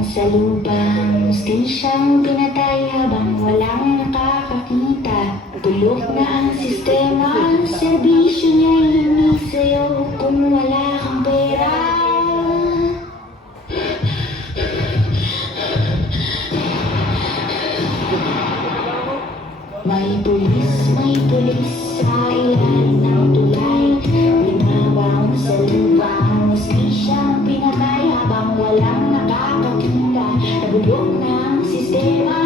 sa lupang stisyang pinatay habang walang nakakakita. Bulok na ang sistema, ang serbisyo niya'y hindi sa'yo kung wala kang pera. May pulis sa ilalim ng tulay. Binabaon sa lupa ang stisyang pinatay habang walang nakakakita. Nabulok na ang sistema,